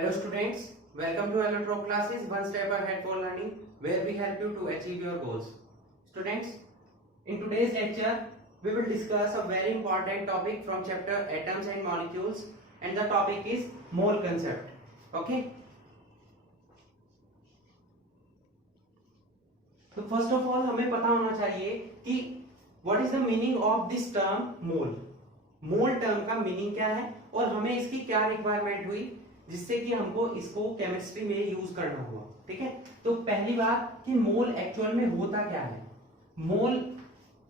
Hello students, welcome to Allotrope classes, one step ahead for learning, where we help you to achieve your goals. Students, in today's lecture, we will discuss a very important topic from chapter Atoms and Molecules, and the topic is mole concept. Okay? तो first of all हमें पता होना चाहिए कि what is the meaning of this term mole. Mole term का meaning क्या है और हमें इसकी क्या रिक्वायरमेंट हुई जिससे कि हमको इसको केमिस्ट्री में यूज करना हुआ. ठीक है, तो पहली बात कि मोल एक्चुअल में होता क्या है. मोल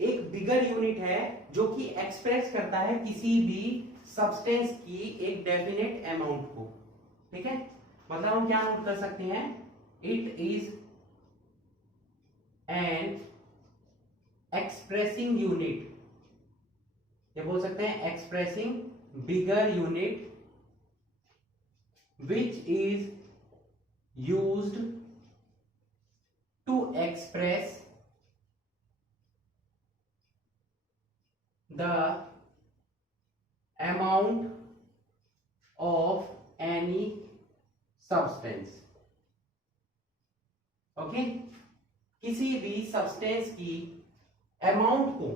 एक बिगर यूनिट है जो कि एक्सप्रेस करता है किसी भी सब्सटेंस की एक डेफिनेट अमाउंट को. ठीक है, मतलब हम क्या नोट कर सकते हैं, it is an expressing unit, ये बोल सकते हैं expressing bigger unit which is used to express the amount of any substance. Okay, किसी भी सब्सटेंस की अमाउंट को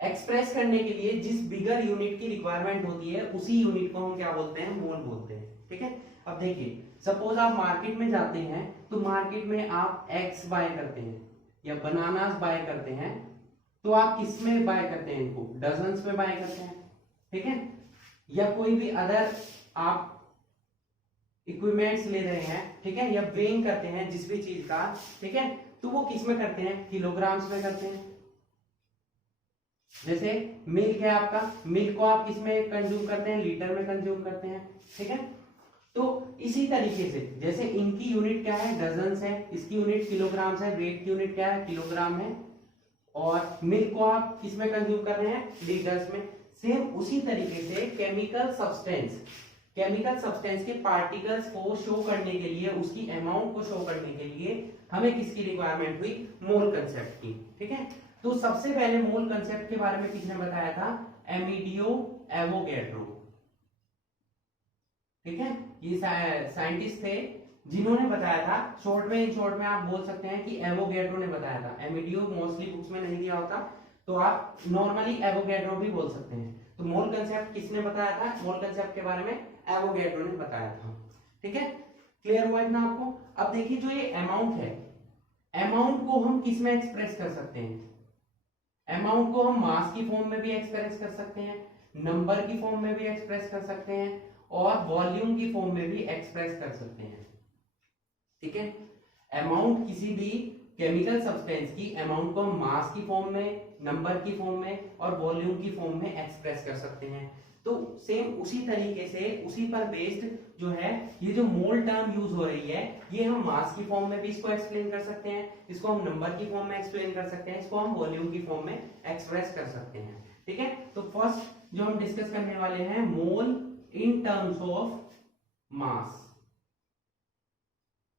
एक्सप्रेस करने के लिए जिस बिगर यूनिट की रिक्वायरमेंट होती है उसी यूनिट को हम क्या बोलते हैं, मोल बोलते हैं. ठीक है, अब देखिए, सपोज आप मार्केट में जाते हैं तो मार्केट में आप एग्स बाय करते हैं या बनानास बाय करते हैं, तो आप किस में बाय करते हैं, इनको डजन्स में बाय करते हैं. ठीक है, या कोई भी अदर आप इक्विपमेंट्स ले रहे हैं, ठीक है, या वेइंग करते हैं जिस भी चीज का, ठीक है, तो वो किस में करते हैं, किलोग्राम्स में करते हैं. जैसे मिल्क है आपका, मिल्क को आप किस में कंज्यूम करते हैं, लीटर में कंज्यूम करते हैं. ठीक है, तो इसी तरीके से जैसे इनकी यूनिट क्या है, डजन्स है, इसकी यूनिट किलोग्राम्स है, वेट की यूनिट क्या है, किलोग्राम है, और मिल्क को आप किस में कंज्यूम कर रहे हैं, लीटर्स में. सेम उसी तरीके से केमिकल सब्सटेंस के पार्टिकल्स को शो करने के लिए, उसकी अमाउंट को शो करने के लिए हमें किसकी रिक्वायरमेंट हुई, मोल कंसेप्ट की. ठीक है, तो सबसे पहले मोल कंसेप्ट के बारे में किसने बताया था, एमिडियो एवोगैड्रो. ठीक है, ये साइंटिस्ट थे जिन्होंने बताया था. इन शॉर्ट में आप बोल सकते हैं कि एवोगैड्रो ने बताया था. एमिडियो मोस्टली बुक्स में नहीं दिया होता, तो आप नॉर्मली एवोगैड्रो भी बोल सकते हैं. तो मोल कंसेप्ट किसने बताया था, मोल कंसेप्ट के बारे में एवोगैड्रो ने बताया था. ठीक है, क्लियर हुआ है ना आपको. अब देखिए, जो ये अमाउंट है, अमाउंट को हम किस में एक्सप्रेस कर सकते हैं, अमाउंट को हम मास की फॉर्म में भी एक्सप्रेस कर सकते हैं, नंबर की फॉर्म में भी एक्सप्रेस कर सकते हैं, और वॉल्यूम की फॉर्म में भी एक्सप्रेस कर सकते हैं. ठीक है, अमाउंट किसी भी केमिकल सब्सटेंस की अमाउंट को हम मास की फॉर्म में, नंबर की फॉर्म में और वॉल्यूम की फॉर्म में एक्सप्रेस कर सकते हैं. तो सेम उसी तरीके से, उसी पर बेस्ड जो है, ये जो मोल टर्म यूज हो रही है, ये हम मास की फॉर्म में भी इसको एक्सप्लेन कर सकते हैं, इसको हम नंबर की फॉर्म में एक्सप्लेन कर सकते हैं, इसको हम वॉल्यूम की फॉर्म में एक्सप्रेस कर सकते हैं. ठीक है, तो फर्स्ट जो हम डिस्कस करने वाले हैं, mole in terms of mass.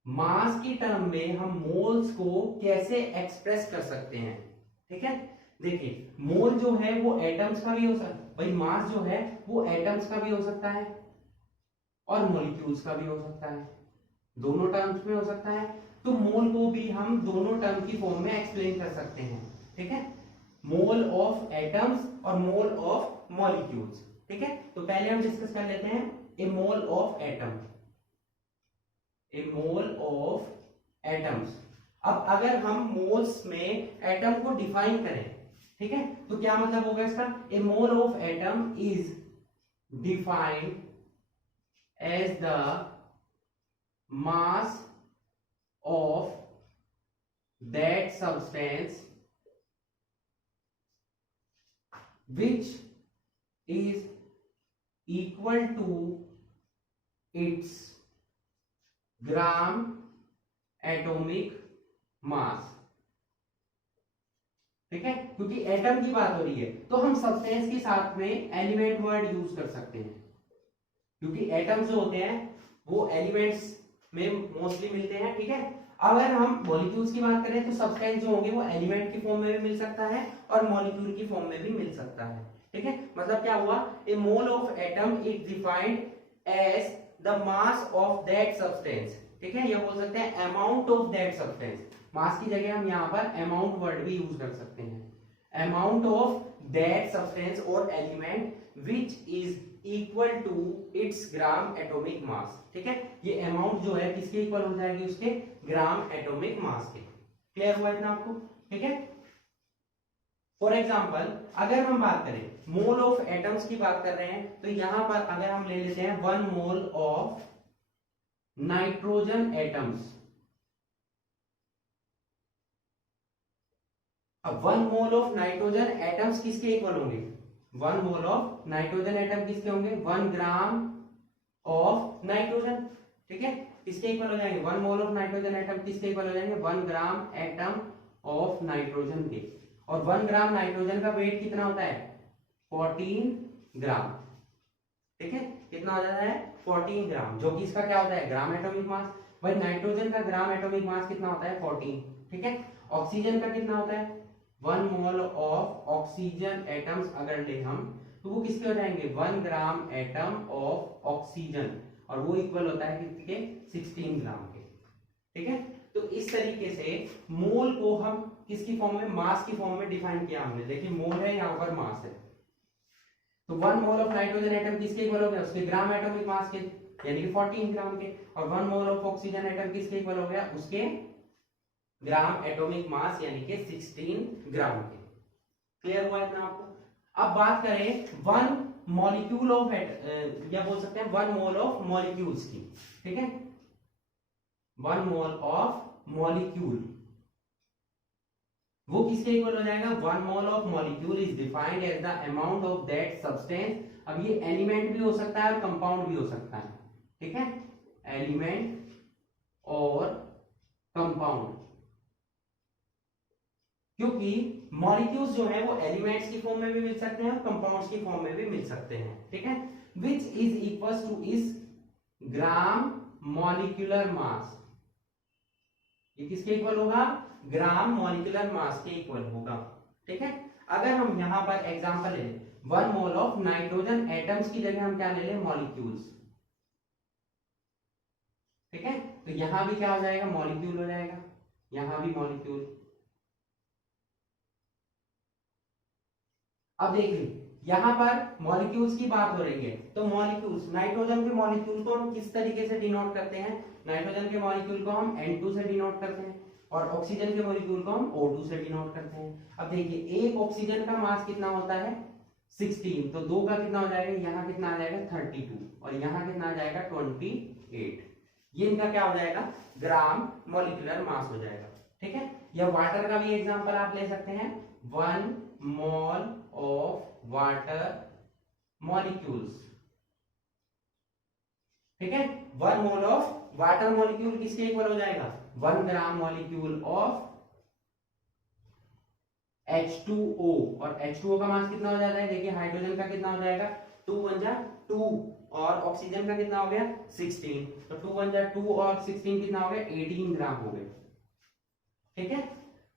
मास की टर्म में हम मोल्स को कैसे एक्सप्रेस कर सकते हैं. ठीक है, देखिए, मोल जो है वो एटम्स का भी हो सकता है, भाई मास जो है वो एटम्स का भी हो सकता है और मॉलिक्यूल्स का भी हो सकता है, दोनों टर्म्स में हो सकता है. तो मोल को भी हम दोनों टर्म की फॉर्म में एक्सप्लेन कर सकते हैं. ठीक है, मोल ऑफ एटम्स और मोल ऑफ मॉलिक्यूल्स. ठीक है, तो पहले हम डिस्कस कर लेते हैं a mole of atom. A mole of atoms. अब अगर हम मोल्स में एटम को डिफाइन करें, ठीक है, तो क्या मतलब होगा इसका, a mole of atom is defined as the mass of that substance which is equal to its gram atomic mass. ठीक है, क्योंकि एटम की बात हो रही है तो हम सब्सटेंस के साथ में एलिमेंट वर्ड यूज कर सकते हैं, क्योंकि एटम्स जो होते हैं वो एलिमेंट्स में मोस्टली मिलते हैं. ठीक है, अगर हम मॉलिक्यूल्स की बात करें तो सब्सटेंस जो होंगे वो एलिमेंट की फॉर्म में भी मिल सकता है और मॉलिक्यूल की फॉर्म में भी मिल सकता है. ठीक है, मतलब क्या हुआ, a mole of atom is defined as the mass of that substance, ठीक है, ये बोल सकते हैं amount of that substance. Mass की जगह हम यहाँ पर अमाउंट वर्ड भी यूज कर सकते हैं। अमाउंट ऑफ दैट सब्सटेंस और element which is equal to its gram atomic mass, ठीक है, ये अमाउंट जो है किसके इक्वल हो जाएगी, उसके ग्राम एटॉमिक मास के। क्लियर हुआ इतना आपको, ठीक है। फॉर एग्जाम्पल अगर हम बात करें मोल ऑफ एटम्स की बात कर रहे हैं, तो यहां पर अगर हम ले लेते हैं 1 मोल ऑफ नाइट्रोजन एटम्स। अब 1 मोल ऑफ नाइट्रोजन एटम्स किसके इक्वल होंगे, 1 मोल ऑफ नाइट्रोजन एटम किसके होंगे, 1 ग्राम ऑफ नाइट्रोजन, ठीक है, किसके इक्वल हो जाएंगे, 1 मोल ऑफ नाइट्रोजन एटम किसके इक्वल हो जाएंगे, 1 ग्राम एटम ऑफ नाइट्रोजन के। और 1 ग्राम नाइट्रोजन का वेट कितना होता है, 14 ग्राम, ठीक है, कितना हो जाता है 14 ग्राम, जो कि इसका क्या होता है, ग्राम एटॉमिक मास। भाई नाइट्रोजन का ग्राम एटॉमिक मास कितना होता है, 14, ठीक है। ऑक्सीजन का कितना होता है, 1 मोल ऑफ ऑक्सीजन एटम्स अगर ले हम, तो वो किसके हो जाएंगे, 1 ग्राम एटम ऑफ ऑक्सीजन, और वो इक्वल होता है किसके, 16 ग्राम के, ठीक है। तो इस तरीके से मोल को हम किसकी फॉर्म में, मास की फॉर्म में डिफाइन किया हमने। देखिए मोल है, यहाँ पर मास है, तो 1 मोल ऑफ नाइट्रोजन एटम किसके इक्वल हो गया, उसके ग्राम एटॉमिक मास के, यानी कि 14 ग्राम के। और 1 मोल ऑफ ऑक्सीजन एटम किसके इक्वल हो गया, उसके ग्राम एटॉमिक मास यानी कि 16 ग्राम के। क्लियर हुआ इतना आपको। अब बात करें 1 मॉलिक्यूल ऑफ या बोल सकते हैं 1 मोल ऑफ मॉलिक्यूल्स की, ठीक है, 1 मोल ऑफ मॉलिक्यूल वो किसके इक्वल हो जाएगा, 1 mole of molecule is defined as the amount of that substance. अब ये एलिमेंट भी हो सकता है और कंपाउंड भी हो सकता है, ठीक है, एलिमेंट और कंपाउंड, क्योंकि मॉलिक्यूल्स जो है वो एलिमेंट्स की फॉर्म में भी मिल सकते हैं और कंपाउंड्स की फॉर्म में भी मिल सकते हैं, ठीक है, विच इज इक्वल टू इस ग्राम मॉलिक्यूलर मास। ये किसके इक्वल होगा, ग्राम मॉलिक्यूलर मास के इक्वल होगा, ठीक है। अगर हम यहां पर एग्जांपल ले 1 मोल ऑफ नाइट्रोजन एटम्स की जगह हम क्या ले लें, मॉलिक्यूल्स, ठीक है, तो यहां भी क्या हो जाएगा, मॉलिक्यूल हो जाएगा, यहां भी मॉलिक्यूल। अब देखिए यहां पर मॉलिक्यूल्स की बात हो रही है, तो मॉलिक्यूल्स, नाइट्रोजन के मॉलिक्यूल को हम किस तरीके से डिनोट करते हैं, नाइट्रोजन के मॉलिक्यूल को हम N2 से डिनोट करते हैं और ऑक्सीजन के मॉलिक्यूल को हम O2 से डिनोट करते हैं। अब देखिए एक ऑक्सीजन का मास कितना होता है 16, तो 2 का कितना हो जाएगा, यहाँ कितना आ जाएगा 32 और यहाँ कितना आ जाएगा 28। ये इनका क्या हो जाएगा, ग्राम मॉलिक्यूलर मास हो जाएगा, ठीक है। या वाटर का भी एग्जांपल आप ले सकते हैं, 1 मोल ऑफ वाटर मॉलिक्यूल्स, ठीक है, 1 मोल ऑफ वाटर मॉलिक्यूल किसके इक्वल हो जाएगा, 1 ग्राम मॉलिक्यूल ऑफ H2O, और H2O का मास कितना हो जाता है, देखिए हाइड्रोजन का कितना हो जाएगा 2 1 जा 2 और ऑक्सीजन का कितना हो गया 16, तो 2 1 जा 2 और 16 कितना हो गया 18 ग्राम हो गए, ठीक है।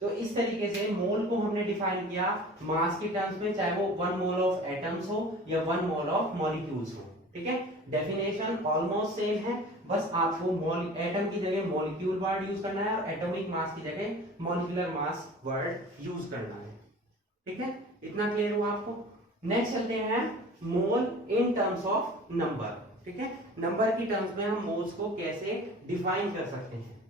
तो इस तरीके से मोल को हमने डिफाइन किया मास की टर्म्स में, चाहे वो 1 मोल ऑफ एटम्स हो या 1 मोल ऑफ मॉलिक्यूल्स हो, ठीक है। डेफिनेशन ऑलमोस्ट सेम है, बस आपको एटम की जगह मॉलिक्यूल वर्ड यूज करना है और एटॉमिक मास की जगह मॉलिक्यूलर मास वर्ड यूज करना है, ठीक है। इतना क्लियर हुआ आपको। नेक्स्ट चलते हैं mole in terms of number, ठीक है, नंबर की टर्म्स में हम मोल्स को कैसे डिफाइन कर सकते हैं।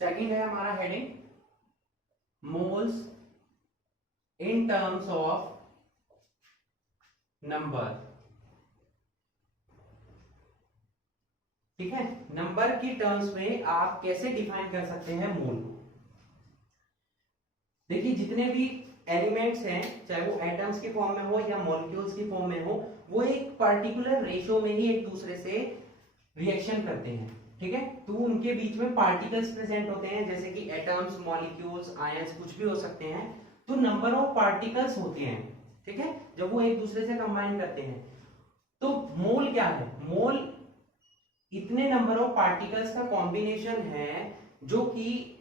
सेकंड है हमारा heading moles in terms of number, ठीक है, नंबर की टर्म्स में आप कैसे डिफाइन कर सकते हैं मोल को। देखिए जितने भी एलिमेंट्स हैं, चाहे वो एटम्स के फॉर्म में हो या मॉलिक्यूल्स की फॉर्म में हो, वो एक पर्टिकुलर रेशियो में ही एक दूसरे से रिएक्शन करते हैं, ठीक है। तो उनके बीच में पार्टिकल्स प्रेजेंट होते हैं, जैसे कि एटम्स, मॉलिक्यूल्स, आयंस, कुछ भी हो सकते हैं। तो नंबर ऑफ पार्टिकल्स होते हैं, ठीक है, जब वो एक दूसरे से कंबाइन करते हैं। तो मोल क्या है? मोल इतने नंबर ऑफ पार्टिकल्स का कॉम्बिनेशन है जो कि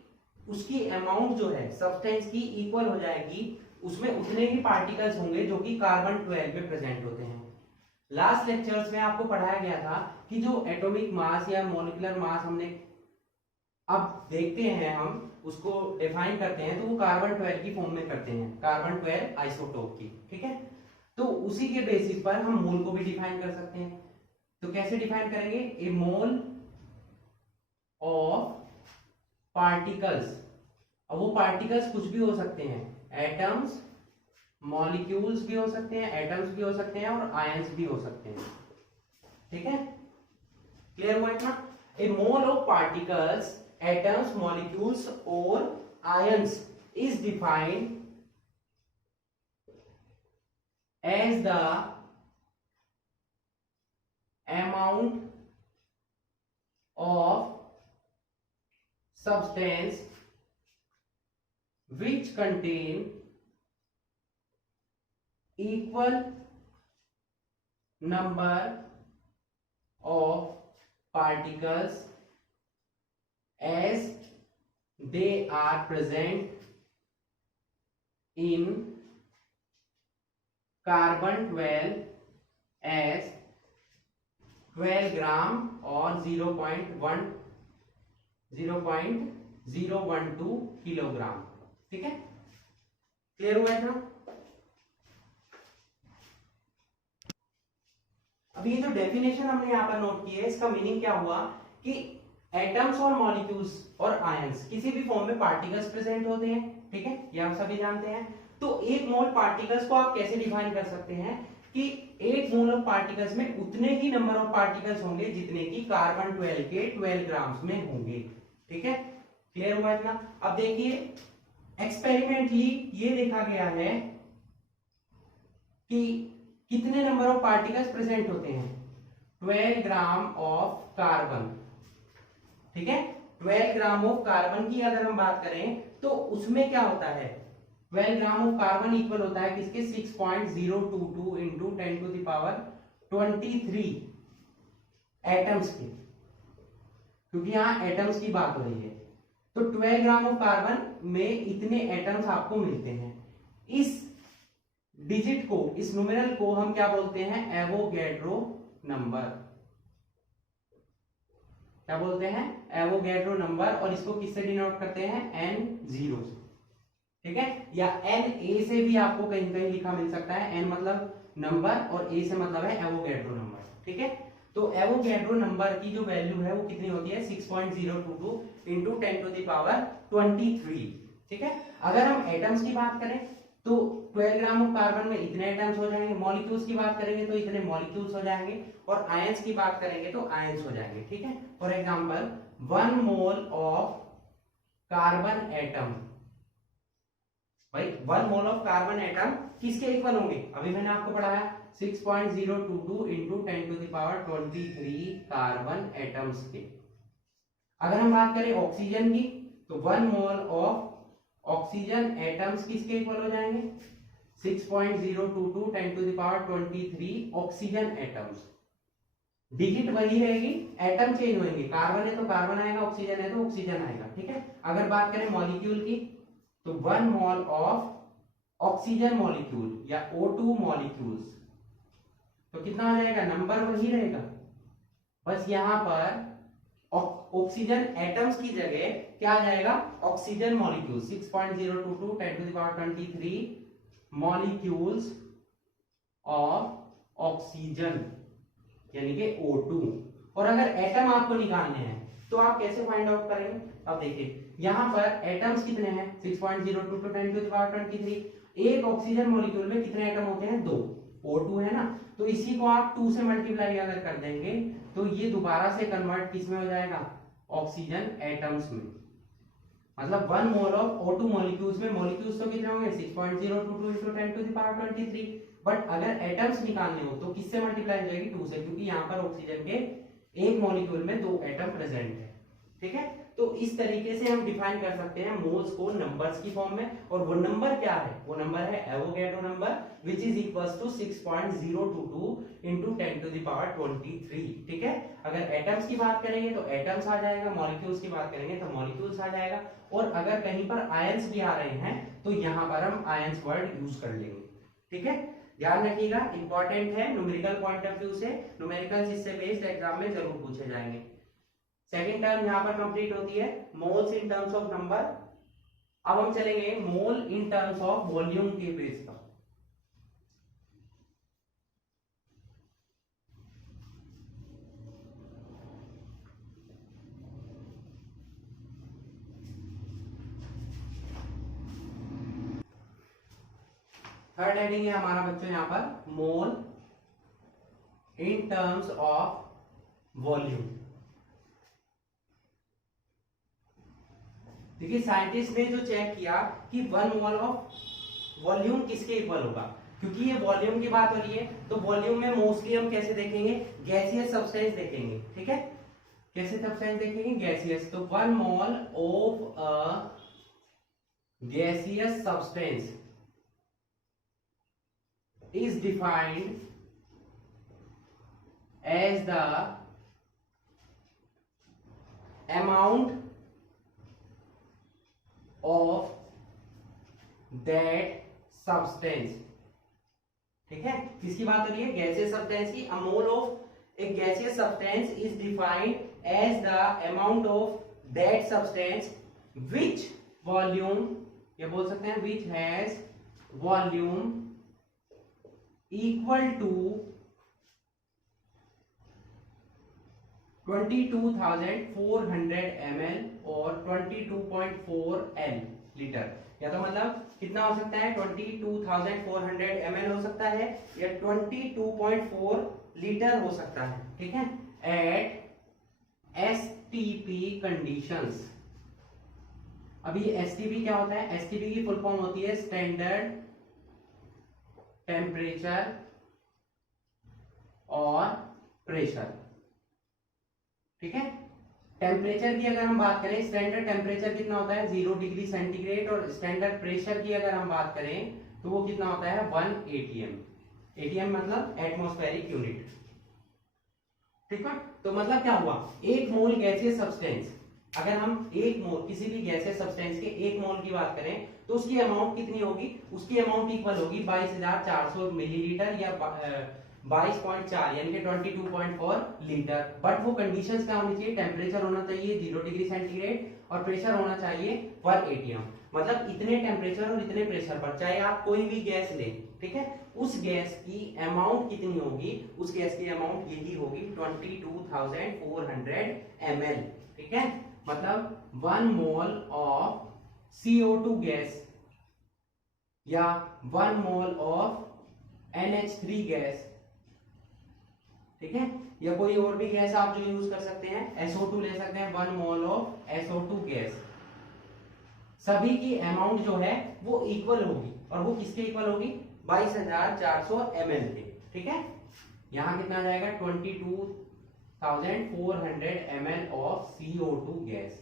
उसकी अमाउंट जो है सब्सटेंस की इक्वल हो जाएगी, उसमें उतने ही पार्टिकल्स होंगे जो कि कार्बन 12 में प्रेजेंट होते हैं। लास्ट लेक्चर्स में आपको पढ़ाया गया था कि जो एटॉमिक मास या मॉलिक्यूलर मास हमने अब देखते हैं, हम उसको डिफाइन करते हैं, तो वो कार्बन 12 की फॉर्म में करते हैं, कार्बन 12 आइसोटोप की, ठीक है। तो उसी के बेसिस पर हम मोल को भी डिफाइन कर सकते हैं। तो कैसे डिफाइन करेंगे? ए मोल ऑफ पार्टिकल्स। अब वो पार्टिकल्स कुछ भी हो सकते हैं, एटम्स, मॉलिक्यूल्स भी हो सकते हैं, एटम्स भी हो सकते हैं और आयंस भी हो सकते हैं, ठीक है। क्लियर हुआ इतना? A mole of particles, atoms, molecules और ions is defined as the amount of substance which contain equal number of particles as they are present in carbon 12 as 12 ग्राम और 0.012 किलोग्राम, ठीक है। क्लियर हुआ है ना? अब ये जो डेफिनेशन हमने यहां पर नोट की है, इसका मीनिंग क्या हुआ कि एटम्स और मॉलिक्यूल्स और आयंस किसी भी फॉर्म में पार्टिकल्स प्रेजेंट होते हैं, ठीक है, ये हम सभी जानते हैं। तो एक मोल पार्टिकल्स को आप कैसे डिफाइन कर सकते हैं कि एक मोल ऑफ पार्टिकल्स में उतने ही नंबर ऑफ पार्टिकल्स होंगे जितने की कार्बन 12 के 12 ग्राम्स में होंगे, ठीक है। क्लियर हुआ इतना? अब देखिए एक्सपेरिमेंटली ये देखा गया है कि कितने नंबर ऑफ पार्टिकल्स प्रेजेंट होते हैं, 12 ग्राम ऑफ कार्बन, ठीक है। 12 ग्राम ऑफ कार्बन की अगर हम बात करें तो उसमें क्या होता है, 12 ग्राम ऑफ कार्बन इक्वल होता है किसके? 6.022 into 10 to the power 23 atoms के, क्योंकि यहां एटम्स की बात हो रही है। तो 12 ग्राम ऑफ कार्बन में इतने एटम्स आपको मिलते हैं। इस डिजिट को, इस न्यूमेरल को हम क्या बोलते हैं? Avogadro number. क्या बोलते हैं? Avogadro number. और इसको किससे डिनोट करते हैं? N0 से, ठीक है। या Na से भी आपको कहीं कहीं लिखा मिल सकता है। N मतलब नंबर और A से मतलब है एवोगैड्रो नंबर, ठीक है। तो एवोगैड्रो नंबर की जो वैल्यू है वो कितनी होती है? 6.022 इंटू 10 टू द पावर 23, ठीक है। अगर हम एटम्स की बात करें तो 12 ग्राम ऑफ कार्बन में इतने एटम्स हो जाएंगे, मॉलिक्यूल्स की बात करेंगे तो इतने मॉलिक्यूल्स हो जाएंगे, और आयंस की बात करेंगे तो आयंस हो जाएंगे, ठीक है। For example 1 mole of carbon atom, भाई 1 मोल ऑफ कार्बन एटम किसके इक्वल होंगे? अभी मैंने आपको पढ़ाया 6.022 into 10 to the power 23 carbon atoms के। अगर हम बात करें ऑक्सीजन की तो 1 मोल ऑफ ऑक्सीजन एटम्स किसके इक्वल हो जाएंगे? 6.022 10 to the power 23 oxygen atoms. Digit वही रहेगी, एटम चेंज होंगे, कार्बन है तो कार्बन आएगा, ऑक्सीजन है तो ऑक्सीजन आएगा, ठीक है। अगर बात करें मॉलिक्यूल की तो 1 मोल ऑफ ऑक्सीजन मॉलिक्यूल या O2 मॉलिक्यूल्स, तो कितना हो जाएगा? नंबर वही रहेगा, बस यहां पर ऑक्सीजन एटम्स की जगह क्या आ जाएगा? Oxygen molecule 6.022 10 to the power 23 molecules of oxygen यानी कि O2। और अगर एटम आपको निकालने हैं तो आप कैसे फाइंड आउट करेंगे? अब देखिए यहां पर एटम्स कितने हैं? 6.022 10 टू द पावर 23। एक ऑक्सीजन मॉलिक्यूल में कितने एटम होते हैं? 2, O2 है ना। तो इसी को आप 2 से मल्टीप्लाई अगर कर देंगे तो ये दोबारा से कन्वर्ट किस में हो जाएगा? ऑक्सीजन एटम्स में। मतलब 1 मोल ऑफ O2 मॉलिक्यूल्स में मॉलिक्यूल्स तो कितने होंगे? 6.022 into 10 to the power 23। But अगर एटम्स निकालने हो तो किससे मल्टीप्लाई हो जाएगी? 2 से, क्योंकि यहाँ पर ऑक्सीजन के एक मॉलिक्यूल में 2 एटम प्रेजेंट है, ठीक है। तो इस तरीके से हम डिफाइन कर सकते हैं मोल्स को नंबर्स की फॉर्म में, और वो नंबर क्या है, वो नंबर है Avogadro number which is equals to 6.022 into 10 to the power 23, ठीक है। अगर एटम्स की बात करेंगे तो एटम्स आ जाएगा, मॉलिक्यूल्स की बात करेंगे तो मॉलिक्यूल्स आ जाएगा, और अगर कहीं पर आयंस भी आ रहे हैं तो यहाँ पर हम आयंस वर्ड यूज कर लेंगे, ठीक है। ध्यान रखिएगा, इंपॉर्टेंट है न्यूमेरिकल पॉइंट ऑफ व्यू से, न्यूमेरिकल्स इससे बेस्ड एग्जाम में जरूर पूछे जाएंगे। सेकेंड टर्म यहां पर कंप्लीट होती है, moles in terms of number. अब हम चलेंगे मोल इन टर्म्स ऑफ वॉल्यूम के बेस पर। थर्ड हेडिंग है हमारा बच्चों यहां पर मोल इन टर्म्स ऑफ वॉल्यूम। देखिए साइंटिस्ट ने जो चेक किया कि 1 मोल ऑफ वॉल्यूम किसके इक्वल होगा, क्योंकि ये वॉल्यूम की बात हो रही है तो वॉल्यूम में मोस्टली हम कैसे देखेंगे, गैसियस सब्सटेंस देखेंगे, ठीक है। कैसे सब्सटेंस देखेंगे, गैसियस। तो 1 mole of a gaseous substance is defined as the amount of that substance, ठीक है। किसकी बात हो रही है, गैसियस सब्सटेंस की। a mole of a gaseous substance is defined as the amount of that substance which volume, या बोल सकते हैं which has volume equal to 22,400 ml और 22.4 L लीटर। या तो मतलब कितना हो सकता है, 22,400 ml हो सकता है या 22.4 लीटर हो सकता है, ठीक है, एट एसटीपी कंडीशंस। अभी एसटीपी क्या होता है, एसटीपी की फुल फॉर्म होती है स्टैंडर्ड टेम्परेचर और प्रेशर, ठीक है। टेम्परेचर की अगर हम बात करें, स्टैंडर्ड टेम्परेचर कितना होता है 0 डिग्री सेंटीग्रेड, और स्टैंडर्ड प्रेशर की अगर हम बात करें तो वो कितना होता है 1 atm। एटीएम मतलब एटमॉस्फेरिक यूनिट, ठीक है। तो मतलब क्या हुआ, एक मोल गैसियस सब्सटेंस, अगर हम एक मोल किसी भी गैसियस सब्सटेंस के एक मोल की बात करें तो उसकी अमाउंट कितनी होगी, उसकी अमाउंट इक्वल होगी 22,400 मिलीलीटर या 22.4 यानी कि 22.4 लीटर। बट वो कंडीशंस क्या होनी चाहिए, टेम्परेचर होना चाहिए 0 डिग्री सेंटीग्रेड और प्रेशर होना चाहिए 1 atm। मतलब इतने टेम्परेचर और इतने प्रेशर पर चाहे आप कोई भी गैस लें, ठीक है, उस गैस की अमाउंट कितनी होगी, उस गैस की अमाउंट यही होगी 22,400 ml, ठीक है। मतलब 1 मोल ऑफ CO2 गैस या 1 मोल ऑफ NH3 गैस, ठीक है, या कोई और भी गैस आप जो यूज कर सकते हैं, SO2 ले सकते हैं, 1 मोल ऑफ SO2 गैस, सभी की अमाउंट जो है वो इक्वल होगी, और वो किसके इक्वल होगी 22,400 ml के, ठीक है। यहां कितना जाएगा 22,400 ml ऑफ CO2 गैस,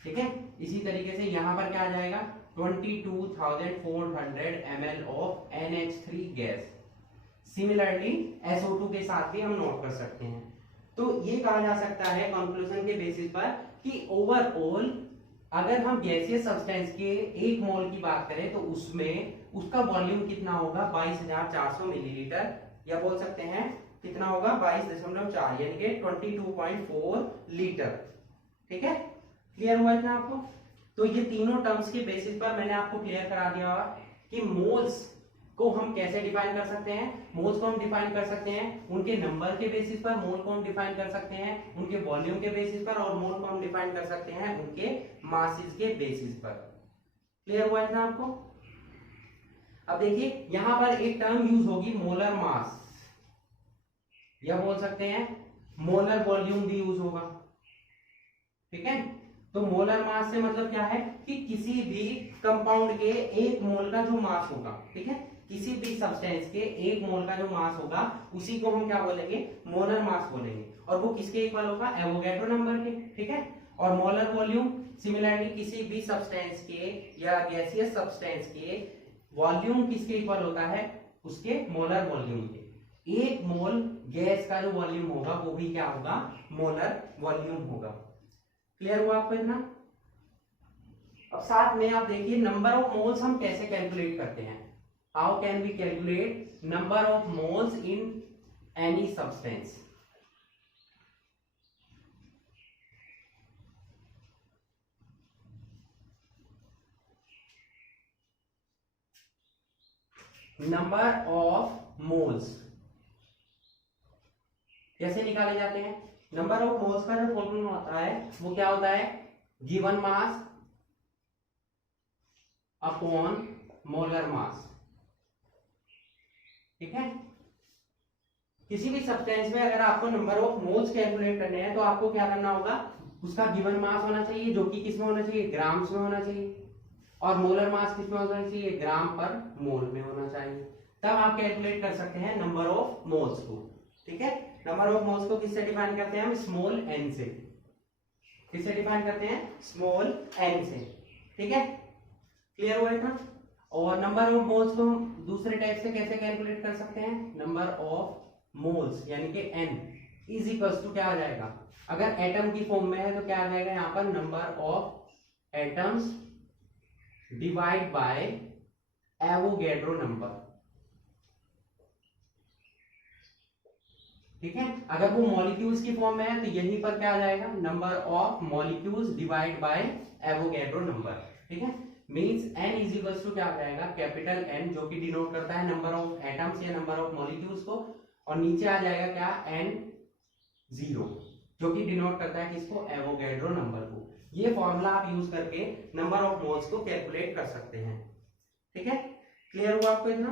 ठीक है। इसी तरीके से यहां पर क्या आ जाएगा 22,400 ml of NH3 gas. Similarly SO2 के साथ भी हम नोट कर सकते हैं। तो ये कहा जा सकता है कंक्लूजन के बेसिस पर कि ओवरऑल अगर हम गैसियस सब्सटेंस के एक मोल की बात करें तो उसमें उसका वॉल्यूम कितना होगा 22,400 मिलीलीटर, या बोल सकते हैं कितना होगा 22.4 यानी कि 22.4 लीटर, ठीक है। क्लियर हुआ इतना आपको। तो ये तीनों टर्म्स के बेसिस पर मैंने आपको क्लियर करा दिया कि मोल्स को हम कैसे डिफाइन कर सकते हैं। मोल्स को हम डिफाइन कर सकते हैं उनके नंबर के बेसिस पर, मोल को हम डिफाइन कर सकते हैं उनके वॉल्यूम के बेसिस पर, और मोल को हम डिफाइन कर सकते हैं उनके मासेस के बेसिस पर। क्लियर हुआ इतना आपको। अब देखिए यहां पर एक टर्म यूज होगी मोलर मास, या बोल सकते हैं मोलर वॉल्यूम भी यूज होगा, ठीक है। तो मोलर मास से मतलब क्या है कि किसी भी कंपाउंड के एक मोल का जो मास होगा, ठीक है, किसी भी सब्सटेंस के 1 मोल का जो मास होगा उसी को हम क्या बोलेंगे, मोलर मास बोलेंगे, और वो किसके इक्वल होगा, एवोगैड्रो नंबर के, ठीक है। और मोलर वॉल्यूम सिमिलरली किसी भी सब्सटेंस के या गैसियस सब्सटेंस के वॉल्यूम किसके इक्वल होता है, उसके मोलर वॉल्यूम के। 1 मोल गैस का जो वॉल्यूम होगा वो भी क्या होगा, मोलर वॉल्यूम होगा। क्लियर हुआ आपको इतना? अब साथ में आप देखिए नंबर ऑफ मोल्स हम कैसे कैलकुलेट करते हैं। How can we calculate number of moles in any substance. Number of moles कैसे निकाले जाते हैं? नंबर ऑफ मोल्स का जो फॉर्मूला होता है वो क्या होता है, given mass upon molar mass, ठीक है। किसी भी सब्सटेंस में अगर आपको नंबर ऑफ मोल्स कैलकुलेट करने हैं तो आपको क्या करना होगा, उसका गिवन मास होना चाहिए जो कि किसमें होना चाहिए, ग्राम्स में होना चाहिए, और मोलर मास किसमें होना चाहिए, ग्राम पर मोल में होना चाहिए। तब आप कैलकुलेट कर सकते हैं नंबर ऑफ मोल्स को, ठीक है। नंबर ऑफ मोल्स को किससे डिफाइन करते हैं हम, स्मॉल एन से। किससे डिफाइन करते हैं, स्मॉल एन से, ठीक है। क्लियर हुआ इतना? और नंबर ऑफ मोल्स को हम दूसरे टाइप से कैसे कैलकुलेट कर सकते हैं, नंबर ऑफ मोल्स यानी कि n इज इक्वल टू क्या आ जाएगा, अगर एटम की फॉर्म में है तो क्या आ जाएगा यहाँ पर, number of atoms divide by Avogadro number, ठीक है। अगर वो मॉलिक्यूल्स की फॉर्म में है तो यहीं पर क्या आ जाएगा, number of molecules divide by Avogadro number, ठीक है। Means n is equal to क्या आ जाएगा, कैपिटल N जो कि डिनोट करता है नंबर ऑफ एटम्स या नंबर ऑफ मॉलिक्यूल्स को, और नीचे आ जाएगा क्या, n0 जो कि डिनोट करता है किसको, एवोगैड्रो नंबर को। ये फॉर्मूला आप यूज करके नंबर ऑफ मोल्स को कैलकुलेट कर सकते हैं, ठीक है। क्लियर हुआ आपको इतना?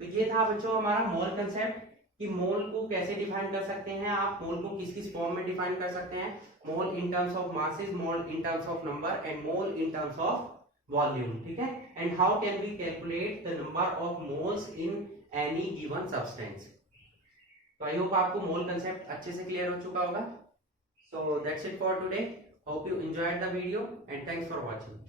तो ये था बच्चों हमारा मोल कंसेप्ट, कि मोल को कैसे डिफाइन कर सकते हैं आप, मोल को किस किस फॉर्म में डिफाइन कर सकते हैं, mole in terms of masses, mole in terms of number, and mole in terms of volume, ठीक है। And how can we calculate the number of moles in any given substance. तो I hope आपको मोल concept अच्छे से clear हो चुका होगा। So that's it for today, hope you enjoyed the video and thanks for watching.